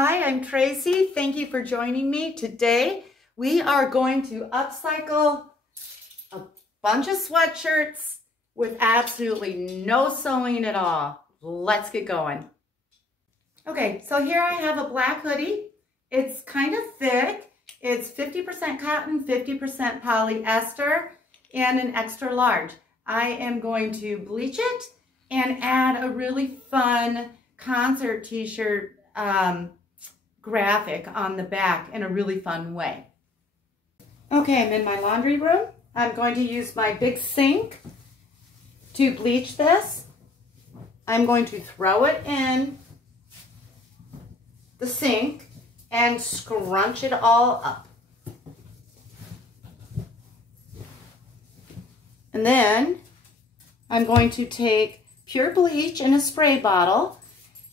Hi, I'm Tracy. Thank you for joining me. Today we are going to upcycle a bunch of sweatshirts with absolutely no sewing at all. Let's get going. Okay, so here I have a black hoodie. It's kind of thick. It's 50% cotton, 50% polyester, and an extra large. I am going to bleach it and add a really fun concert t-shirt graphic on the back in a really fun way. Okay, I'm in my laundry room. I'm going to use my big sink to bleach this. I'm going to throw it in the sink and scrunch it all up. And then I'm going to take pure bleach in a spray bottle,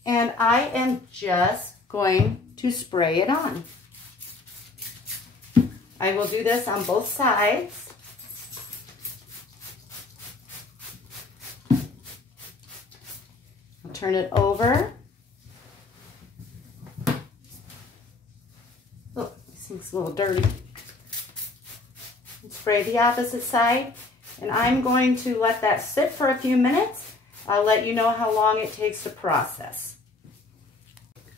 and I am just going to spray it on. I will do this on both sides. I'll turn it over. Oh, this thing's a little dirty. Spray the opposite side, and I'm going to let that sit for a few minutes. I'll let you know how long it takes to process.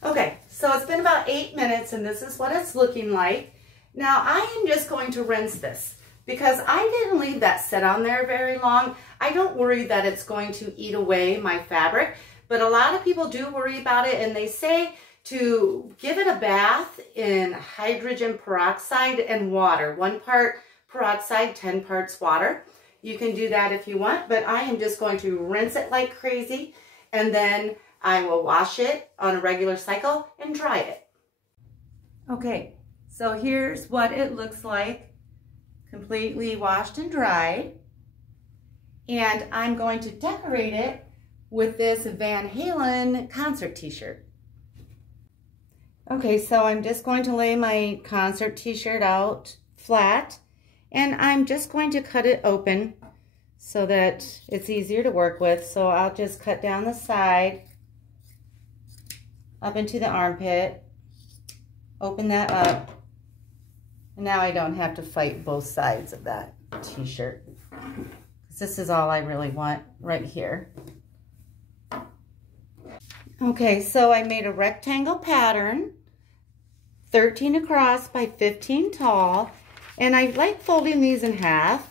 Okay, so it's been about 8 minutes and this is what it's looking like. Now I am just going to rinse this because I didn't leave that sit on there very long. I don't worry that it's going to eat away my fabric, but a lot of people do worry about it, and they say to give it a bath in hydrogen peroxide and water. 1 part peroxide, 10 parts water. You can do that if you want, but I am just going to rinse it like crazy, and then I will wash it on a regular cycle and dry it. Okay, so here's what it looks like, completely washed and dried. And I'm going to decorate it with this Van Halen concert t-shirt. Okay, so I'm just going to lay my concert t-shirt out flat, and I'm just going to cut it open so that it's easier to work with. So I'll just cut down the side up into the armpit, open that up, and now I don't have to fight both sides of that t-shirt. This is all I really want right here. Okay, so I made a rectangle pattern, 13 across by 15 tall, and I like folding these in half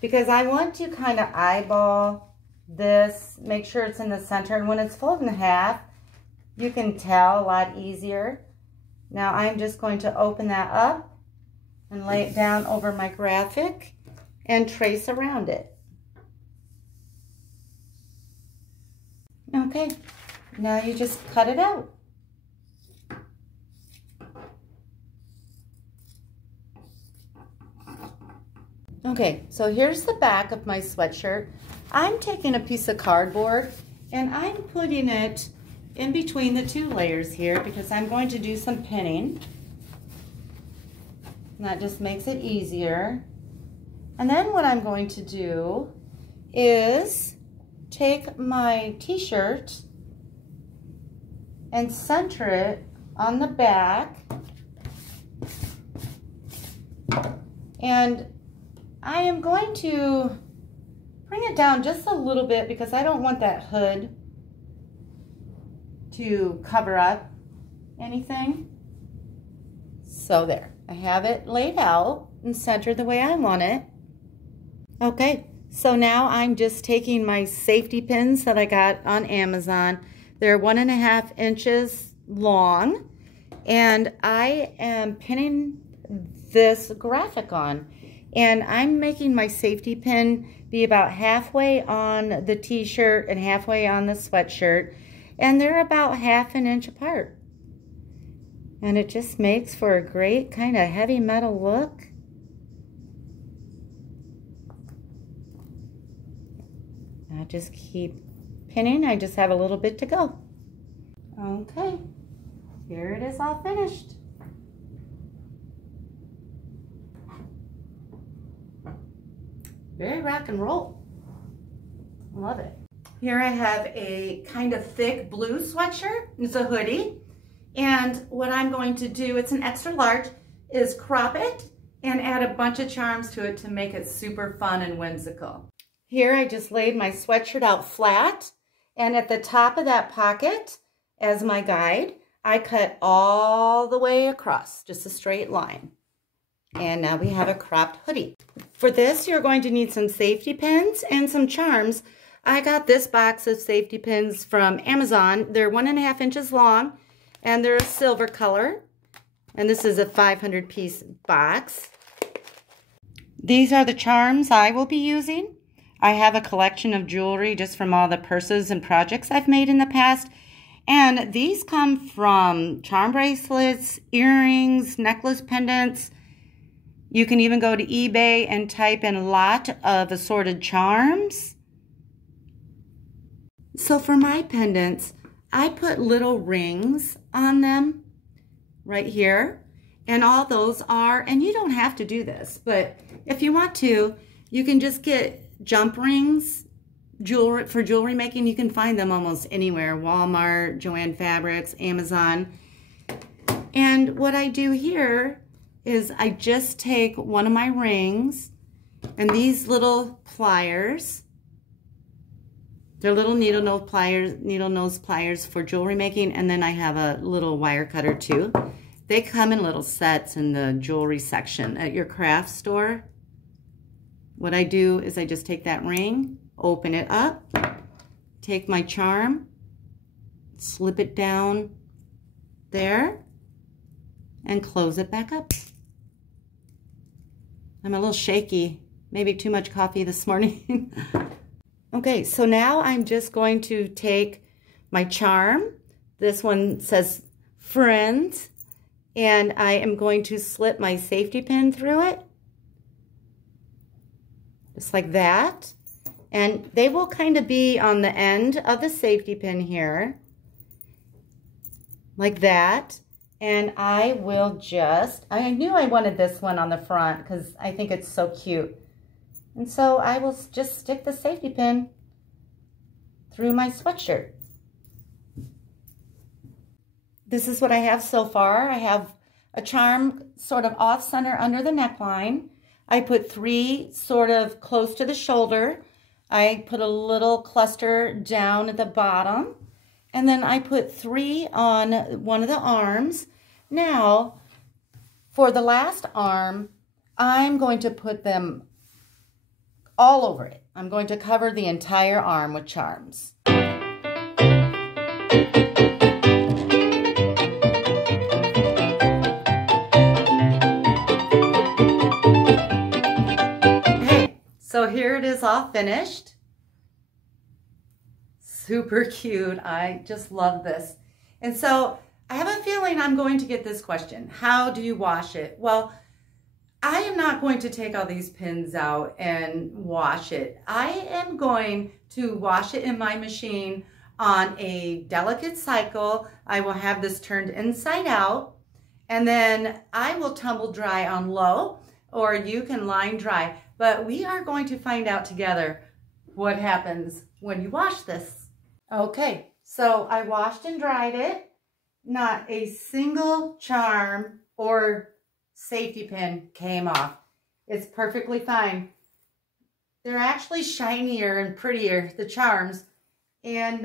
because I want to kind of eyeball this, make sure it's in the center, and when it's folded in half, you can tell a lot easier. Now I'm just going to open that up and lay it down over my graphic and trace around it. Okay, now you just cut it out. Okay, so here's the back of my sweatshirt. I'm taking a piece of cardboard and I'm putting it in between the 2 layers here because I'm going to do some pinning. And that just makes it easier. And then what I'm going to do is take my t-shirt and center it on the back. And I am going to bring it down just a little bit because I don't want that hood to cover up anything. So there, I have it laid out and centered the way I want it. Okay, so now I'm just taking my safety pins that I got on Amazon. They're 1.5 inches long, and I am pinning this graphic on. And I'm making my safety pin be about halfway on the t-shirt and halfway on the sweatshirt. And they're about 1/2 inch apart. And it just makes for a great kind of heavy metal look. I'll just keep pinning. I just have a little bit to go. Okay, here it is all finished. Very rock and roll. Love it. Here I have a kind of thick blue sweatshirt. It's a hoodie. And what I'm going to do, it's an extra large, is crop it and add a bunch of charms to it to make it super fun and whimsical. Here I just laid my sweatshirt out flat, and at the top of that pocket, as my guide, I cut all the way across, just a straight line. And now we have a cropped hoodie. For this, you're going to need some safety pins and some charms. I got this box of safety pins from Amazon. They're 1.5 inches long, and they're a silver color. And this is a 500-piece box. These are the charms I will be using. I have a collection of jewelry just from all the purses and projects I've made in the past. And these come from charm bracelets, earrings, necklace pendants. You can even go to eBay and type in a lot of assorted charms. So for my pendants, I put little rings on them right here. And all those are, and you don't have to do this, but if you want to, you can just get jump rings for jewelry making. You can find them almost anywhere, Walmart, Joann Fabrics, Amazon. And what I do here is I just take one of my rings and these little pliers, they're little needle nose pliers for jewelry making, and then I have a little wire cutter too. They come in little sets in the jewelry section at your craft store. What I do is I just take that ring, open it up, take my charm, slip it down there, and close it back up. I'm a little shaky, maybe too much coffee this morning. Okay, so now I'm just going to take my charm. This one says friends, and I am going to slip my safety pin through it. Just like that. And they will kind of be on the end of the safety pin here. Like that. And I will just, I knew I wanted this one on the front because I think it's so cute. And so I will just stick the safety pin through my sweatshirt. This is what I have so far. I have a charm sort of off center under the neckline. I put 3 sort of close to the shoulder. I put a little cluster down at the bottom. And then I put 3 on one of the arms. Now, for the last arm, I'm going to put them all over it. I'm going to cover the entire arm with charms. So here it is all finished. Super cute. I just love this. And so I have a feeling I'm going to get this question. How do you wash it? Well, I am not going to take all these pins out and wash it. I am going to wash it in my machine on a delicate cycle. I will have this turned inside out, and then I will tumble dry on low, or you can line dry. But we are going to find out together what happens when you wash this. Okay, so I washed and dried it. Not a single charm or safety pin came off. It's perfectly fine. They're actually shinier and prettier, the charms. And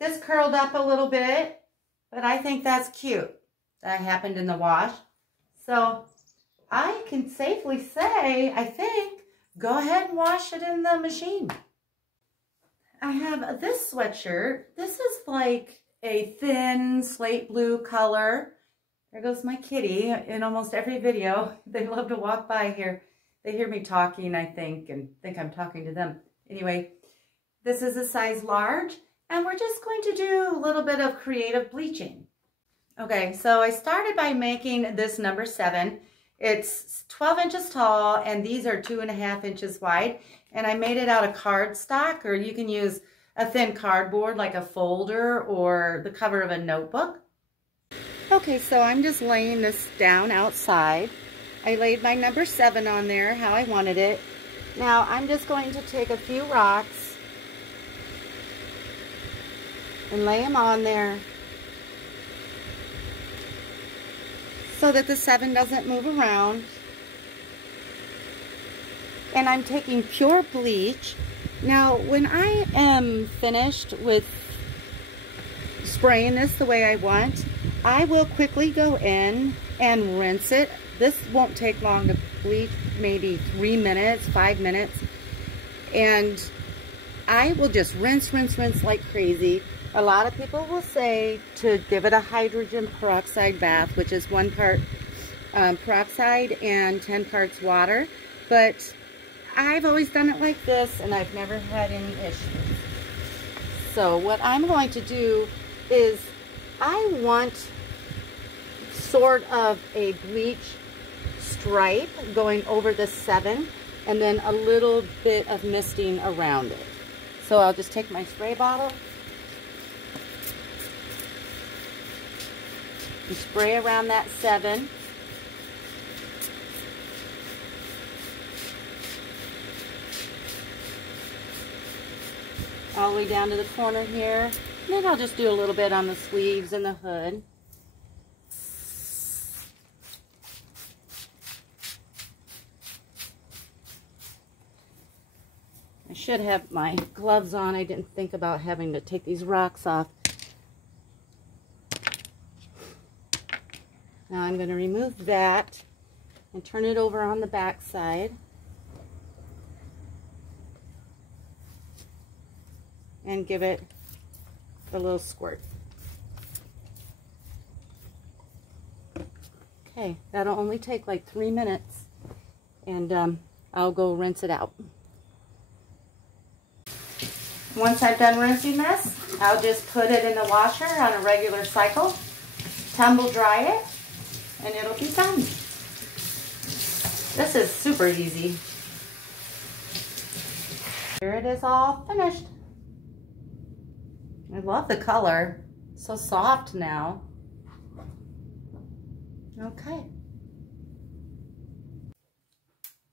this curled up a little bit, but I think that's cute. That happened in the wash. So I can safely say, I think, go ahead and wash it in the machine. I have this sweatshirt. This is like a thin slate blue color. There goes my kitty. In almost every video, they love to walk by here. They hear me talking, I think, and think I'm talking to them. Anyway, this is a size large, and we're just going to do a little bit of creative bleaching. Okay, so I started by making this number 7. It's 12 inches tall, and these are 2.5 inches wide. And I made it out of cardstock, or you can use a thin cardboard like a folder or the cover of a notebook. Okay, so I'm just laying this down outside. I laid my number 7 on there, how I wanted it. Now I'm just going to take a few rocks and lay them on there. so that the 7 doesn't move around. And I'm taking pure bleach. Now, when I am finished with spraying this the way I want, I will quickly go in and rinse it. This won't take long to bleach, maybe 3 minutes, 5 minutes. And I will just rinse like crazy. A lot of people will say to give it a hydrogen peroxide bath, which is 1 part peroxide and 10 parts water. But I've always done it like this, and I've never had any issues. So what I'm going to do is I want sort of a bleach stripe going over the 7, and then a little bit of misting around it. So I'll just take my spray bottle and spray around that 7. All the way down to the corner here. And then I'll just do a little bit on the sleeves and the hood. I should have my gloves on. I didn't think about having to take these rocks off. Now I'm going to remove that and turn it over on the back side. And give it a little squirt. Okay, that'll only take like 3 minutes, and I'll go rinse it out. Once I've done rinsing this, I'll just put it in the washer on a regular cycle, tumble dry it, and it'll be done. This is super easy. Here it is all finished. I love the color. It's so soft now. Okay.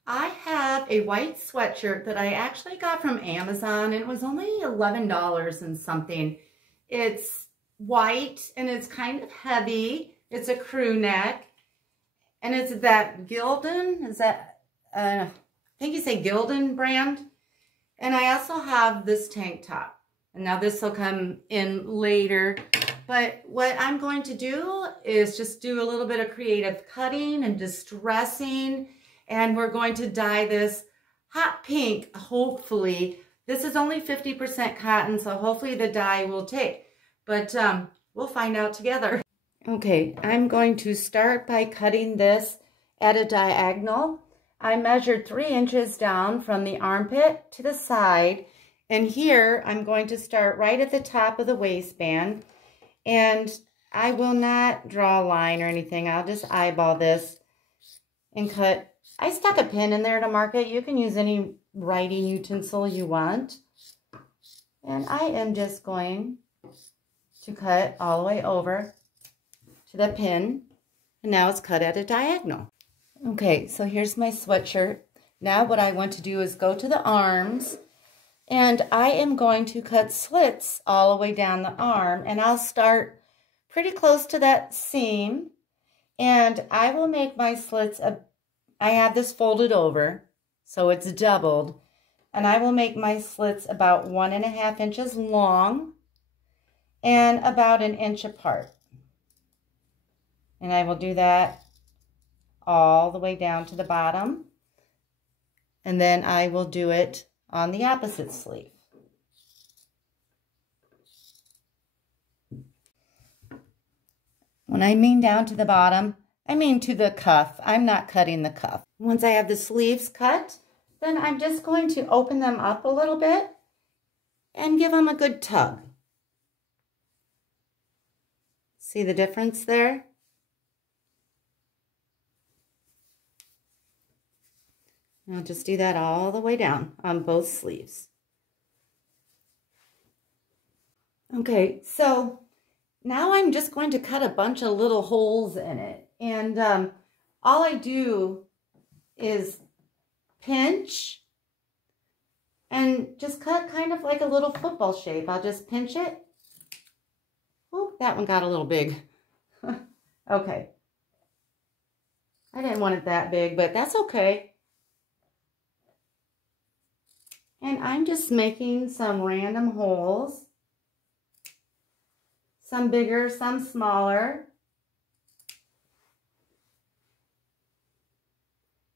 I have a white sweatshirt that I actually got from Amazon, and it was only $11 and something. It's white and it's kind of heavy. It's a crew neck, and it's that Gildan. Is that, I think you say Gildan brand. And I also have this tank top. And now this will come in later. But what I'm going to do is just do a little bit of creative cutting and distressing. And we're going to dye this hot pink, hopefully. This is only 50% cotton, so hopefully the dye will take. But we'll find out together. Okay, I'm going to start by cutting this at a diagonal. I measured 3 inches down from the armpit to the side. And here, I'm going to start right at the top of the waistband. And I will not draw a line or anything. I'll just eyeball this and cut. I stuck a pin in there to mark it. You can use any writing utensil you want. And I am just going to cut all the way over to the pin. And now it's cut at a diagonal. Okay, so here's my sweatshirt. Now what I want to do is go to the arms. And I am going to cut slits all the way down the arm, and I'll start pretty close to that seam, and I will make my slits, I have this folded over, so it's doubled, and I will make my slits about 1.5 inches long and about 1 inch apart. And I will do that all the way down to the bottom, and then I will do it on the opposite sleeve. When I mean down to the bottom, I mean to the cuff. I'm not cutting the cuff. Once I have the sleeves cut, then I'm just going to open them up a little bit and give them a good tug. See the difference there? I'll just do that all the way down on both sleeves. Okay, so now I'm just going to cut a bunch of little holes in it. And all I do is pinch and just cut kind of like a little football shape. I'll just pinch it. Oh, that one got a little big. Okay. I didn't want it that big, but that's okay. And I'm just making some random holes. Some bigger, some smaller.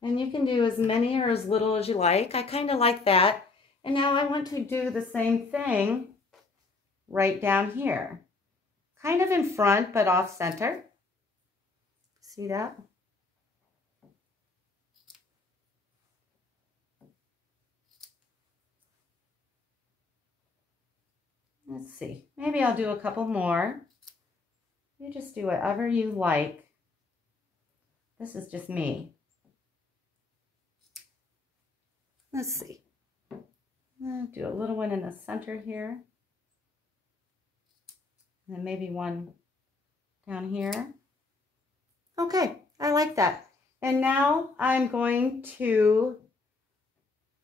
And you can do as many or as little as you like. I kind of like that. And now I want to do the same thing right down here. Kind of in front, but off center. See that? Let's see. Maybe I'll do a couple more. You just do whatever you like. This is just me. Let's see. I'll do a little one in the center here. And then maybe one down here. Okay, I like that. And now I'm going to,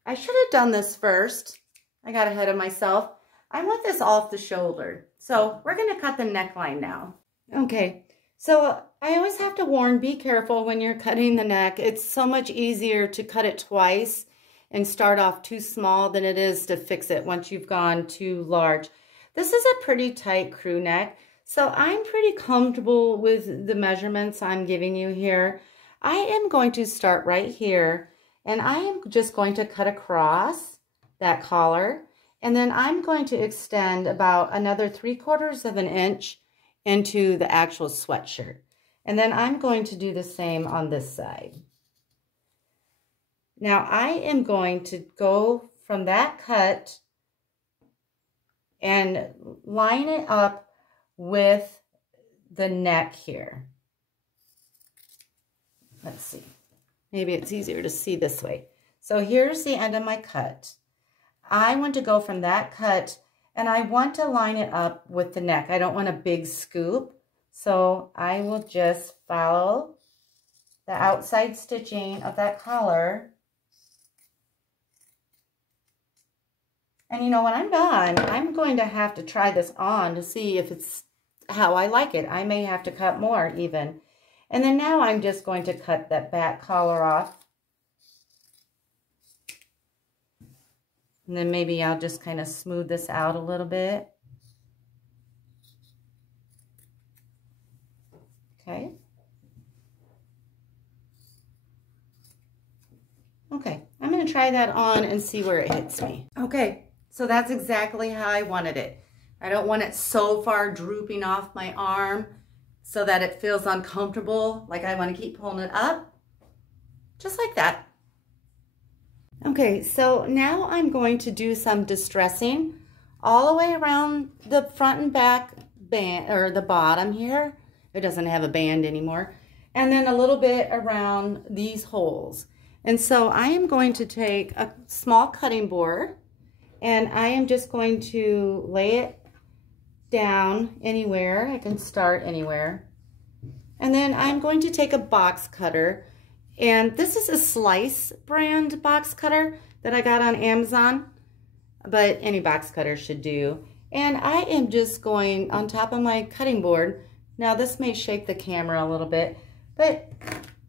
I should have done this first. I got ahead of myself. I want this off the shoulder. So we're going to cut the neckline now. Okay, so I always have to warn, be careful when you're cutting the neck. It's so much easier to cut it twice and start off too small than it is to fix it once you've gone too large. This is a pretty tight crew neck, so I'm pretty comfortable with the measurements I'm giving you here. I am going to start right here, and I am just going to cut across that collar. And then I'm going to extend about another 3/4 of an inch into the actual sweatshirt. And then I'm going to do the same on this side. Now I am going to go from that cut and line it up with the neck here. Let's see. Maybe it's easier to see this way. So here's the end of my cut. I want to go from that cut and I want to line it up with the neck. I don't want a big scoop. So I will just follow the outside stitching of that collar. And you know, when I'm done, I'm going to have to try this on to see if it's how I like it. I may have to cut more even. And then now I'm just going to cut that back collar off. And then maybe I'll just kind of smooth this out a little bit. Okay. Okay, I'm going to try that on and see where it hits me. Okay, so that's exactly how I wanted it. I don't want it so far drooping off my arm so that it feels uncomfortable. Like I want to keep pulling it up. Just like that. Okay, so now I'm going to do some distressing all the way around the front and back band, or the bottom here. It doesn't have a band anymore. And then a little bit around these holes. And so I am going to take a small cutting board and I am just going to lay it down anywhere. I can start anywhere. And then I'm going to take a box cutter. And this is a Slice brand box cutter that I got on Amazon, but any box cutter should do. And I am just going on top of my cutting board. Now this may shake the camera a little bit, but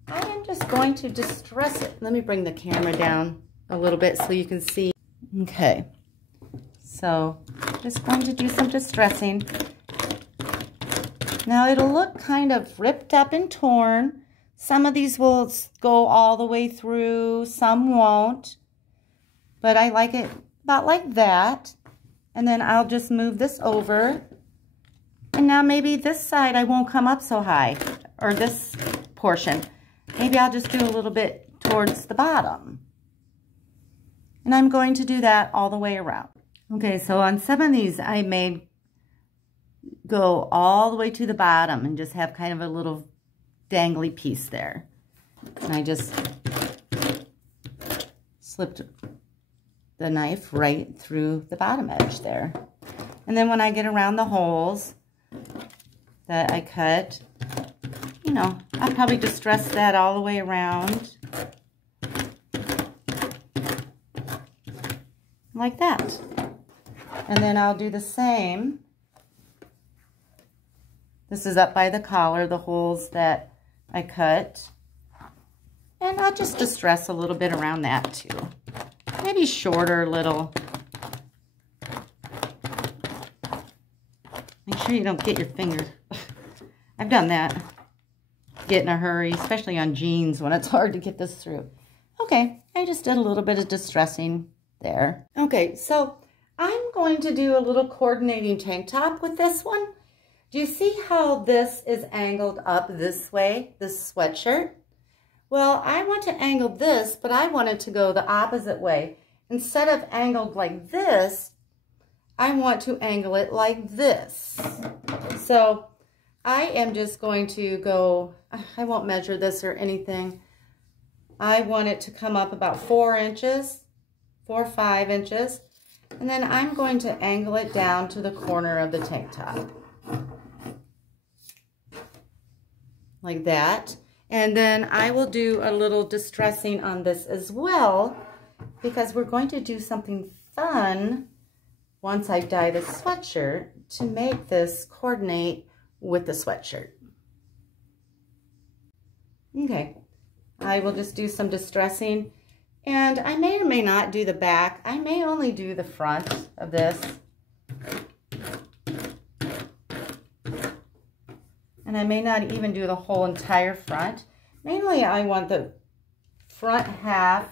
I am just going to distress it. Let me bring the camera down a little bit so you can see. Okay, so just going to do some distressing. Now it'll look kind of ripped up and torn. Some of these will go all the way through, some won't, but I like it about like that. And then I'll just move this over. And now maybe this side I won't come up so high, or this portion. Maybe I'll just do a little bit towards the bottom. And I'm going to do that all the way around. Okay, so on some of these I may go all the way to the bottom and just have kind of a little dangly piece there. And I just slipped the knife right through the bottom edge there. And then when I get around the holes that I cut, you know, I'll probably distress that all the way around. Like that. And then I'll do the same. This is up by the collar, the holes that I cut. And I'll just distress a little bit around that too. Maybe shorter little. Make sure you don't get your finger. I've done that. Get in a hurry, especially on jeans when it's hard to get this through. Okay, I just did a little bit of distressing there. Okay, so I'm going to do a little coordinating tank top with this one. Do you see how this is angled up this way, this sweatshirt? Well, I want to angle this, but I want it to go the opposite way. Instead of angled like this, I want to angle it like this. So I am just going to go, I won't measure this or anything. I want it to come up about 4 inches, 4 or 5 inches. And then I'm going to angle it down to the corner of the tank top. Like that. And then I will do a little distressing on this as well, because we're going to do something fun once I dye the sweatshirt to make this coordinate with the sweatshirt. Okay, I will just do some distressing, and I may or may not do the back. I may only do the front of this. And I may not even do the whole entire front. Mainly I want the front half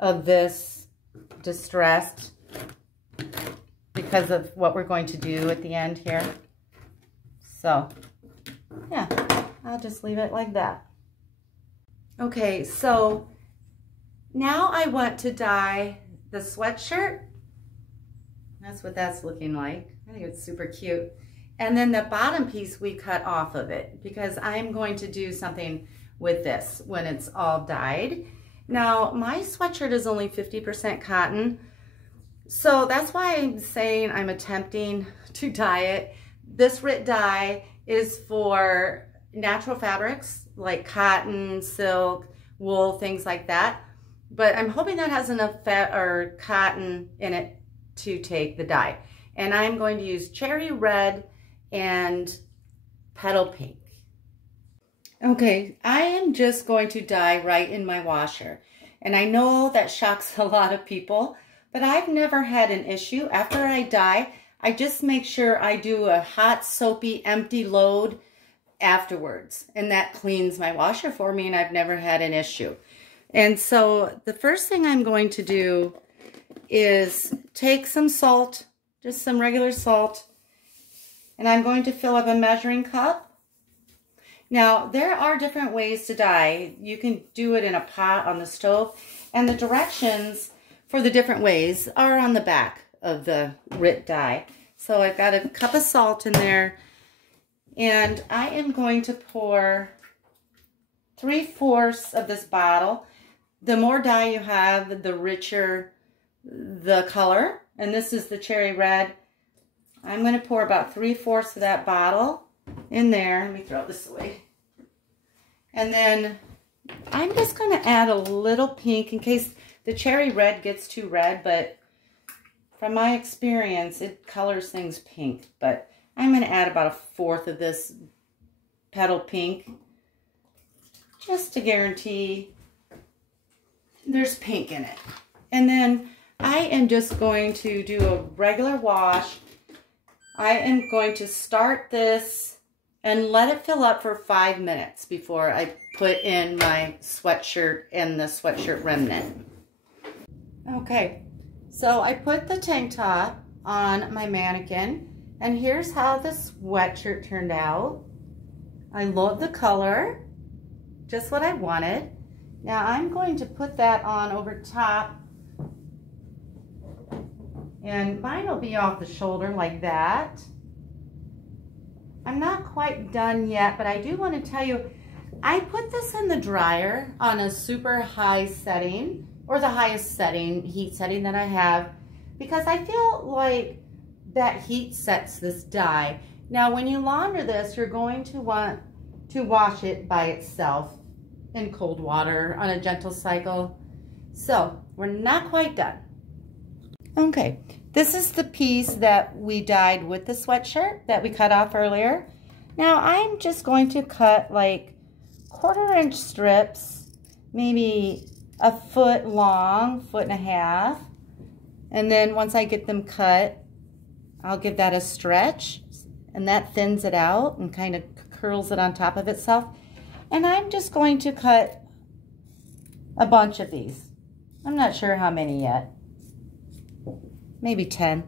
of this distressed because of what we're going to do at the end here. So, yeah, I'll just leave it like that. Okay, so now I want to dye the sweatshirt. That's what that's looking like. I think it's super cute. And then the bottom piece we cut off of it because I'm going to do something with this when it's all dyed. Now, my sweatshirt is only 50% cotton, so that's why I'm saying I'm attempting to dye it. This RIT dye is for natural fabrics like cotton, silk, wool, things like that. But I'm hoping that has enough fat or cotton in it to take the dye. And I'm going to use cherry red and petal pink. Okay, I am just going to dye right in my washer. And I know that shocks a lot of people, but I've never had an issue. After I dye, I just make sure I do a hot, soapy, empty load afterwards. And that cleans my washer for me, and I've never had an issue. And so the first thing I'm going to do is take some salt, just some regular salt, and I'm going to fill up a measuring cup. Now, there are different ways to dye. You can do it in a pot on the stove, and the directions for the different ways are on the back of the RIT dye. So I've got a cup of salt in there, and I am going to pour 3/4 of this bottle. The more dye you have, the richer the color, and this is the cherry red. I'm going to pour about 3/4 of that bottle in there. Let me throw this away. And then I'm just going to add a little pink in case the cherry red gets too red, but from my experience, it colors things pink. But I'm going to add about 1/4 of this petal pink just to guarantee there's pink in it. And then I am just going to do a regular wash. I am going to start this and let it fill up for 5 minutes before I put in my sweatshirt and the sweatshirt remnant. Okay, so I put the tank top on my mannequin, and here's how the sweatshirt turned out. I love the color, just what I wanted. Now I'm going to put that on over top, and mine will be off the shoulder like that. I'm not quite done yet, but I do want to tell you, I put this in the dryer on a super high setting, or the highest setting, heat setting that I have, because I feel like that heat sets this dye. Now when you launder this, you're going to want to wash it by itself in cold water on a gentle cycle. So we're not quite done. Okay, this is the piece that we dyed with the sweatshirt that we cut off earlier. Now I'm just going to cut like 1/4 inch strips maybe a foot long, 1.5 feet. And then once I get them cut, I'll give that a stretch, and that thins it out and kind of curls it on top of itself. And I'm just going to cut a bunch of these. I'm not sure how many yet. Maybe 10.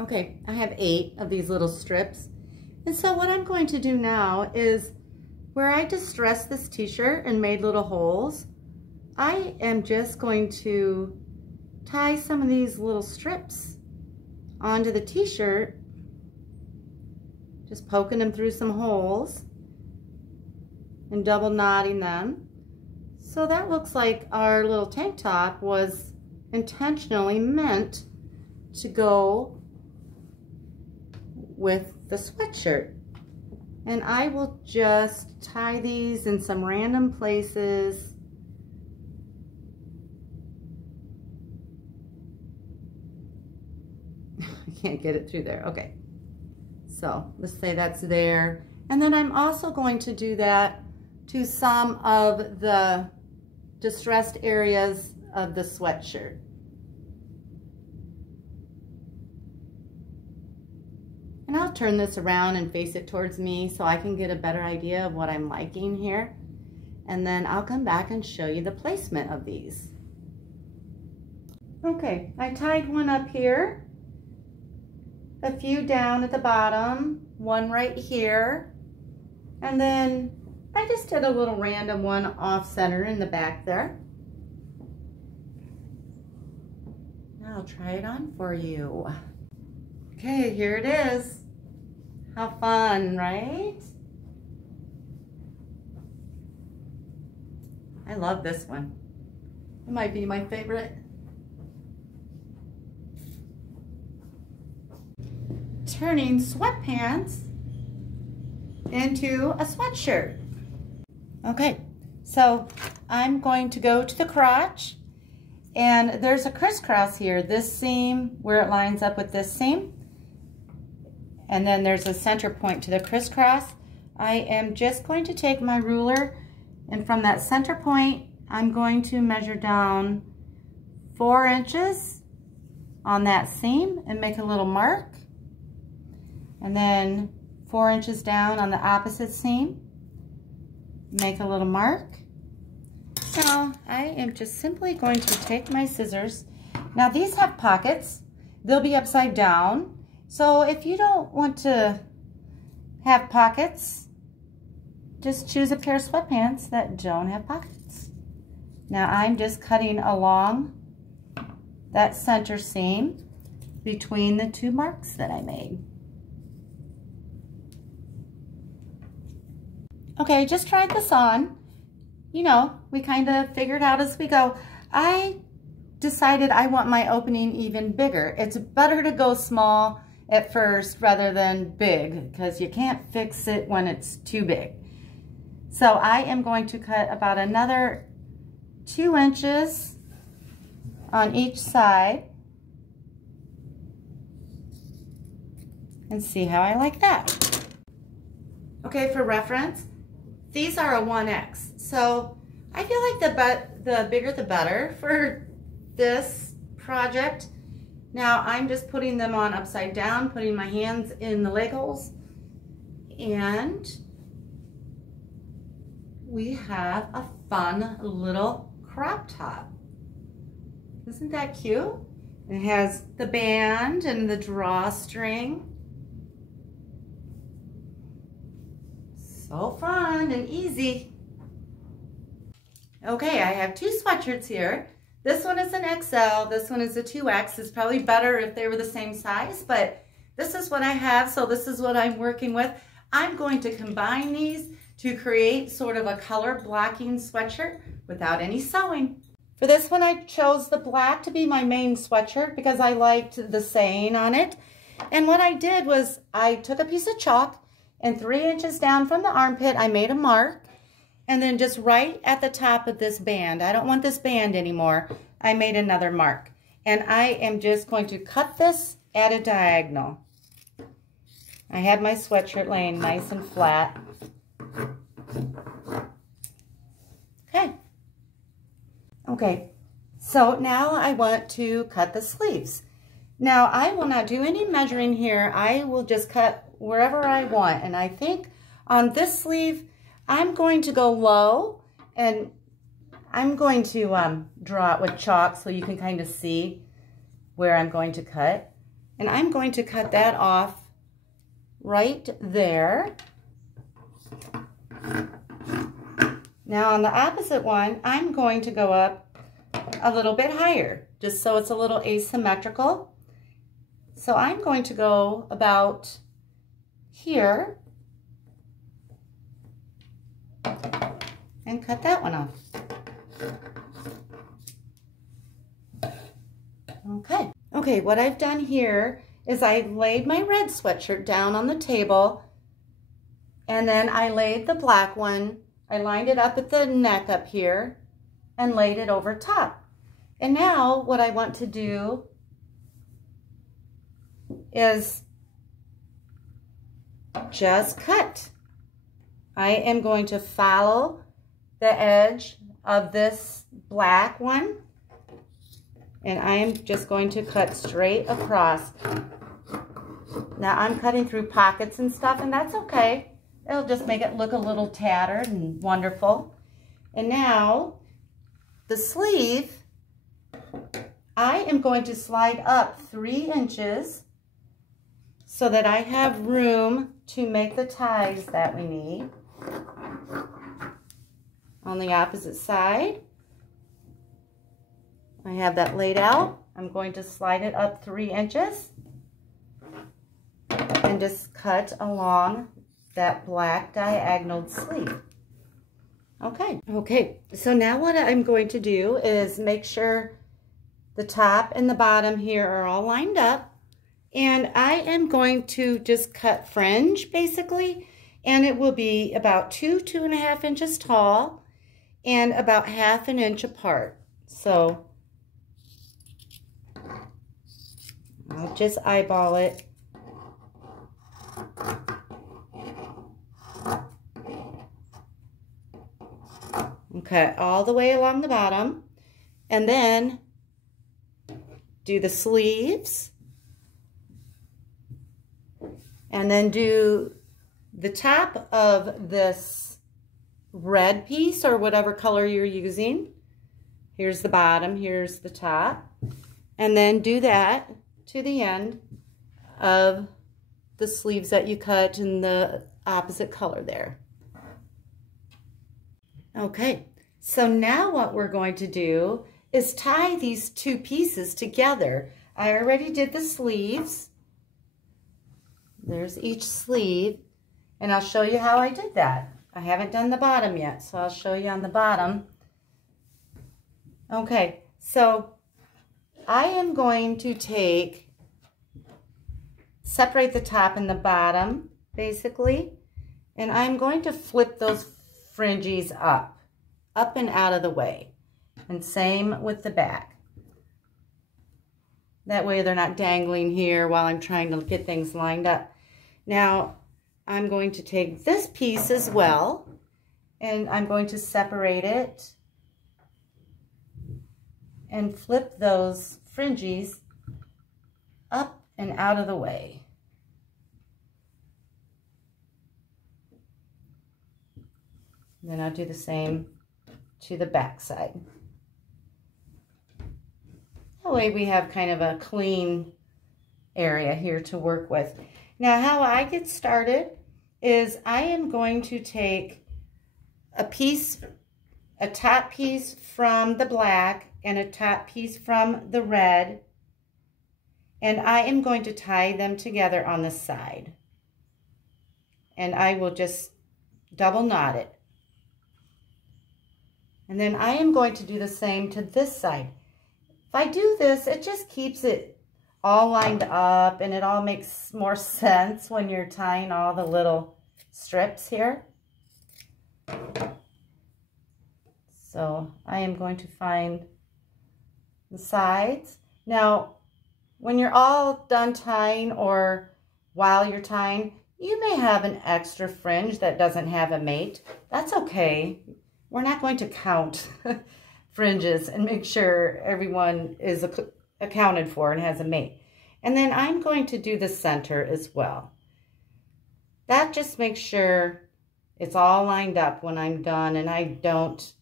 Okay, I have 8 of these little strips. And so what I'm going to do now is, where I distressed this t-shirt and made little holes, I am just going to tie some of these little strips onto the t-shirt, just poking them through some holes and double knotting them. So that looks like our little tank top was intentionally meant to go with the sweatshirt. And I will just tie these in some random places. I can't get it through there. Okay. So let's say that's there. And then I'm also going to do that to some of the distressed areas of the sweatshirt. And I'll turn this around and face it towards me so I can get a better idea of what I'm liking here. And then I'll come back and show you the placement of these. Okay, I tied one up here, a few down at the bottom, one right here, and then I just did a little random one off center in the back there. Now I'll try it on for you. Okay, here it is. How fun, right? I love this one. It might be my favorite. Turning sweatpants into a sweatshirt. Okay, so I'm going to go to the crotch, and there's a crisscross here. This seam where it lines up with this seam, and then there's a center point to the crisscross. I am just going to take my ruler, and from that center point I'm going to measure down 4 inches on that seam and make a little mark, and then 4 inches down on the opposite seam, make a little mark. So I am just simply going to take my scissors. Now these have pockets. They'll be upside down. So if you don't want to have pockets, just choose a pair of sweatpants that don't have pockets. Now I'm just cutting along that center seam between the 2 marks that I made. Okay, just tried this on. You know, we kind of figured out as we go. I decided I want my opening even bigger. It's better to go small at first rather than big, because you can't fix it when it's too big. So I am going to cut about another 2 inches on each side and see how I like that. Okay, for reference, these are a 1X. So I feel like the bigger the better for this project. Now I'm just putting them on upside down, putting my hands in the leg holes, and we have a fun little crop top. Isn't that cute? It has the band and the drawstring. So fun and easy. Okay, I have 2 sweatshirts here. This one is an XL, this one is a 2X. It's probably better if they were the same size, but this is what I have, so this is what I'm working with. I'm going to combine these to create sort of a color blocking sweatshirt without any sewing. For this one, I chose the black to be my main sweatshirt because I liked the saying on it. And what I did was I took a piece of chalk, and 3 inches down from the armpit, I made a mark. And then just right at the top of this band, I don't want this band anymore, I made another mark. And I am just going to cut this at a diagonal. I have my sweatshirt laying nice and flat. Okay, so now I want to cut the sleeves. Now I will not do any measuring here. I will just cut wherever I want. And I think on this sleeve, I'm going to go low, and I'm going to draw it with chalk so you can kind of see where I'm going to cut. And I'm going to cut that off right there. Now on the opposite one, I'm going to go up a little bit higher, just so it's a little asymmetrical. So I'm going to go about here and cut that one off. Okay, what I've done here is I laid my red sweatshirt down on the table, and then I laid the black one. I lined it up at the neck up here and laid it over top. And now what I want to do is just cut. I am going to follow the edge of this black one, and I am just going to cut straight across. Now I'm cutting through pockets and stuff, and that's okay. It'll just make it look a little tattered and wonderful. And now the sleeve, I am going to slide up 3 inches so that I have room to make the ties that we need. On the opposite side, I have that laid out. I'm going to slide it up 3 inches and just cut along that black diagonal sleeve. Okay, so now what I'm going to do is make sure the top and the bottom here are all lined up, and I am going to just cut fringe basically, and it will be about 2.5 inches tall and about 1/2 inch apart. So I'll just eyeball it. Okay, all the way along the bottom, and then do the sleeves, and then do the top of this red piece or whatever color you're using. Here's the bottom, here's the top, and then do that to the end of the sleeves that you cut in the opposite color there. Okay, so now what we're going to do is tie these 2 pieces together. I already did the sleeves. There's each sleeve, and I'll show you how I did that. I haven't done the bottom yet, so I'll show you on the bottom. Okay, so I am going to separate the top and the bottom, basically, and I'm going to flip those fringes up and out of the way. And same with the back. That way they're not dangling here while I'm trying to get things lined up. Now, I'm going to take this piece as well, and I'm going to separate it and flip those fringes up and out of the way. Then I'll do the same to the back side. That way we have kind of a clean area here to work with. Now how I get started is I am going to take a top piece from the black and a top piece from the red, and I am going to tie them together on the side. And I will just double knot it. And then I am going to do the same to this side. If I do this, it just keeps it all lined up, and it all makes more sense when you're tying all the little strips here. So I am going to find the sides. Now, when you're all done tying, or while you're tying, you may have an extra fringe that doesn't have a mate. That's okay. We're not going to count fringes and make sure everyone is accounted for and has a mate. And then I'm going to do the center as well. That just makes sure it's all lined up when I'm done and I don't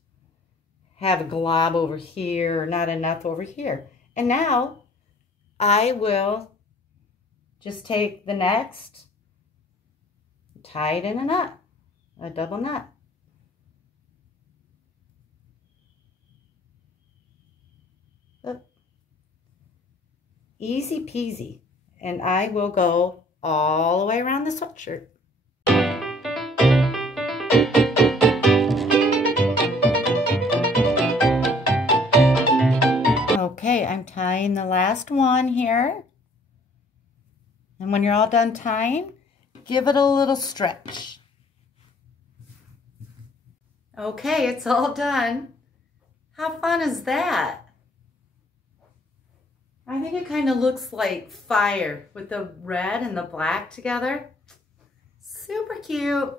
have a glob over here or not enough over here. And now I will just take the next, tie it in a knot, a double knot. Oop. Easy peasy. And I will go all the way around the sweatshirt. Okay, I'm tying the last one here. And when you're all done tying, give it a little stretch. Okay, it's all done. How fun is that? I think it kind of looks like fire with the red and the black together. Super cute.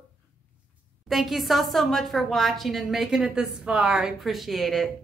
Thank you so much for watching and making it this far. I appreciate it.